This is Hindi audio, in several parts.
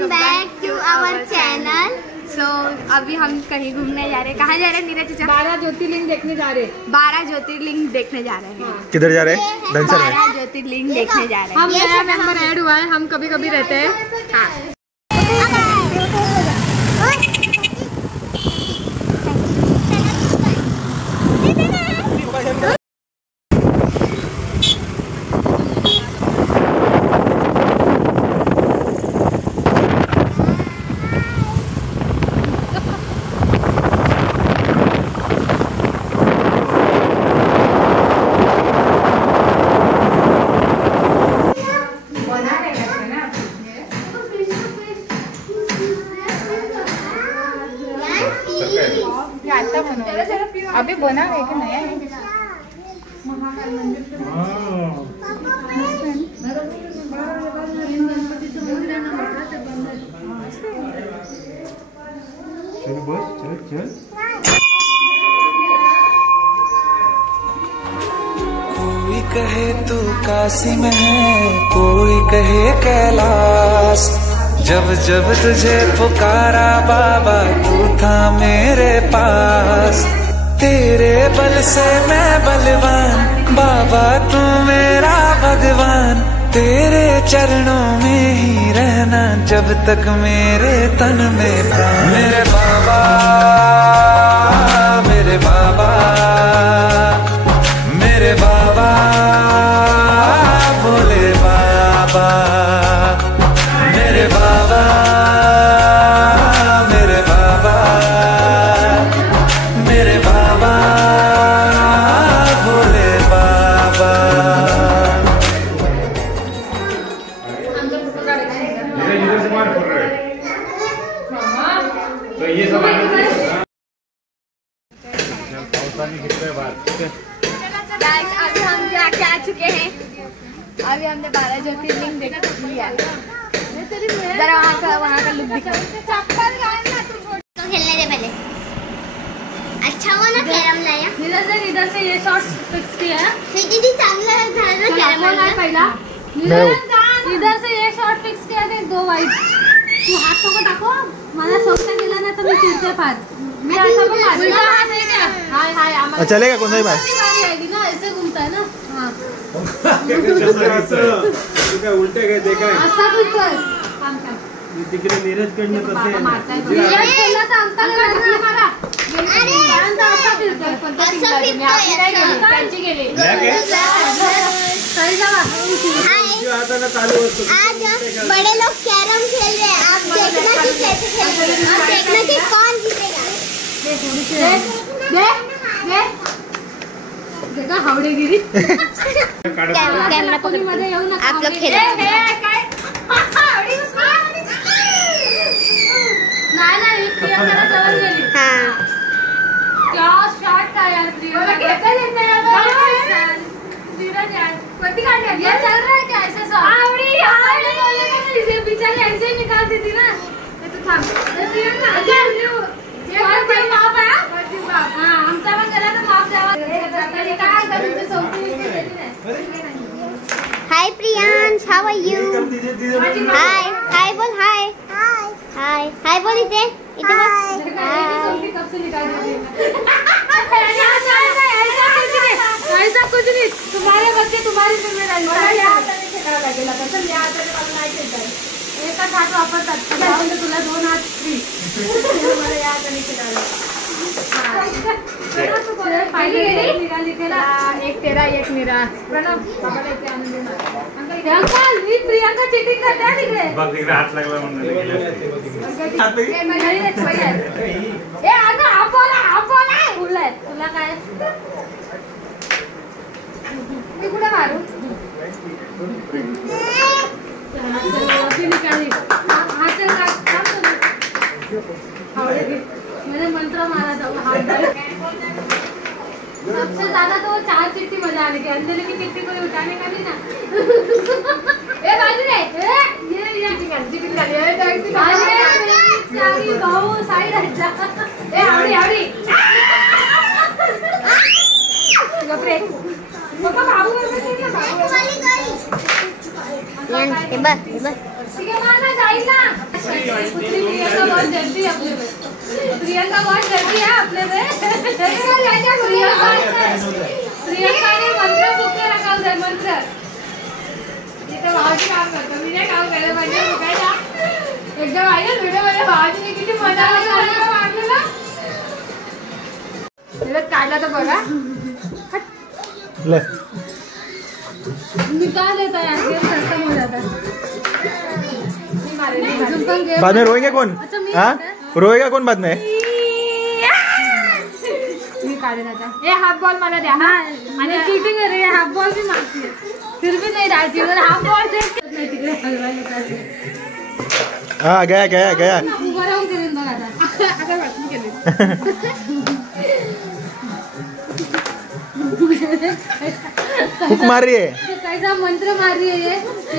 Welcome back to our channel. So अभी हम कहीं घूमने जा रहे हैं। कहाँ जा रहे हैं नीरज चाचा? 12 ज्योतिर्लिंग देखने जा रहे हैं। 12 ज्योतिर्लिंग देखने जा रहे हैं। किधर जा रहे हैं? धनसर में 12 ज्योतिर्लिंग देखने जा रहे हैं। हम नया मेंबर ऐड हुआ है, हम कभी कभी रहते हैं। हाँ। अभी बना है कि नया है? कोई कहे तू काशी में है, कोई कहे कैलाश। जब जब तुझे पुकारा बाबा तू था मेरे पास। तेरे बल से मैं बलवान, बाबा तू मेरा भगवान। तेरे चरणों में ही रहना जब तक मेरे तन में प्राण। मेरे बाबा, मेरे बाबा, मेरे बाबा, भोले बाबा, मेरे बाबा, मेरे बाबा, मेरे बाबा, भोले बाबा। तो ये सब गाइस अभी हम जाके आ चुके हैं। अभी हमने 12 ज्योतिर्लिंग देख लिया। जरा वहाँ का लुक दिखाओ। तो खेलने दे पहले। अच्छा हुआ ना कैरम लाया। इधर से ये शॉट फिक्स किया है। दीदी चांगला झाला ना कैरम वाला पहिला। इधर से ये शॉट फिक्स किया थे, 2 वाइड। तू हाथ को टाको, मला सोचता गेला ना तर मी चिरते फार। मी असं पण उलटा हात आहे क्या? हाय हाय आम्हाला चलेगा कौन सा भाई? ना ऐसे घूमता है ना। हां उलटे गए देखा है असा कुछ कर काम काम तिकडे नीरज कडनं कसं मारताय नीरज केला तर अंतर मारा। अरे असा फिरतोय पण असं फिरतोय त्यांची गेली सही जावा। आज बड़े लोग कैरम खेल रहे हैं। आप देखना कि कैसे खेल रहे हैं और देखना कि कौन जीतेगा। देखा हावडेगिरी। कैमरा पकड़ मध्ये येऊ नका। आप लोग खेलो। नाही प्रियंका जवळ गेली। हाँ क्या शॉट था यार प्रियंका। कैसे लेते हैं यार नीरज यार कोती काट ये चल रहा है क्या ऐसे सब? आवड़ी इसे बेचारी ऐसे ही निकाल देती ना। ये तो था प्रियंका ये कोई माफ है। हां आमचा पण गेला तर माफ द्यावा। तरी काय करू ते सोपी। हाय प्रियांश, हाउ आर यू? हाय हाय बोल। हाय हाय हाय बोल। इधर बोल। सोपी कब से निकाल दी? ऐसा कुछ नहीं, तुम्हारे बच्चे तुम्हारी जिम्मेदारी। लगेला कसं मी आता नाही खेळताय। एकच हात वापरतात म्हणजे तुला 2 हात फ्री। मला या आता नाही खेळायला। निघाली केला एक तेरा एक निरा। प्रणव बाबाला इथे आणून दे ना। अंकल मी प्रियंका चीटिंग करते आहे तिकडे। बघ तिकडे हात लागला म्हणून ए अगं आपण बोललाय तुला काय मी कुठे मारू? मैंने मंत्र मारा था। सबसे ज्यादा तो 4 चिट्ठी मजा आने की। अंजलि की चिट्ठी को उठाने का नहीं ना। ए बाजू रे ये चिट्ठी डाली है टैक्सी का। अरे भाऊ साइड हट जा। ए आवड़ी गपरे पापा बाबू वाली गाड़ी बस मारना जाइए ना। प्रियंका बहुत जल्दी अपने में, प्रियंका बहुत जल्दी है अपने में। प्रियंका ने मंत्र फूकने रखा उधर, मंत्र। ये तो भाजी काम करता, मुझे काम करे मंत्र फूकायला एकदम आया वीडियो मध्ये भाजी ने किती मजा आला वाटलं ना काढला तर बघा ले निकाल देता है यार, खत्म हो जाता है। बाद में रोएंगे कौन? हाँ रोएगा कौन बाद में? ये हाफ बॉल मला द्या। हाँ आणि चीटिंग कर रही है, हाफ बॉल भी मारती है फिर भी नहीं डालती है, हाफ बॉल देख नहीं तिकडे हलवायला पाहिजे। हाँ गया गया गया उभं राहून करेन बघ आता आता वाटून केली हुक मार रही है। कैसा मंत्र मार रही है ये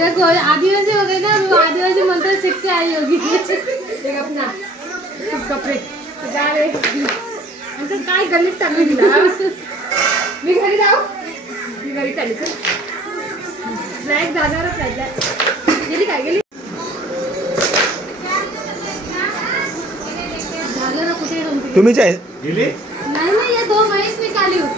आदिवासी हो गए ना, वो आदिवासी मंत्र सीख के आई होगी। एक अपना कपडे गाले आमचं काय गणित टाकून दिला। मी घरी जाऊ, मी घरी चालली तर फ्लॅग जाणारच आहे। गेली काय गेली झालं ना कुठे तुम्हीच आहे नहीं नहीं ये 2 महीस निकाली हूँ।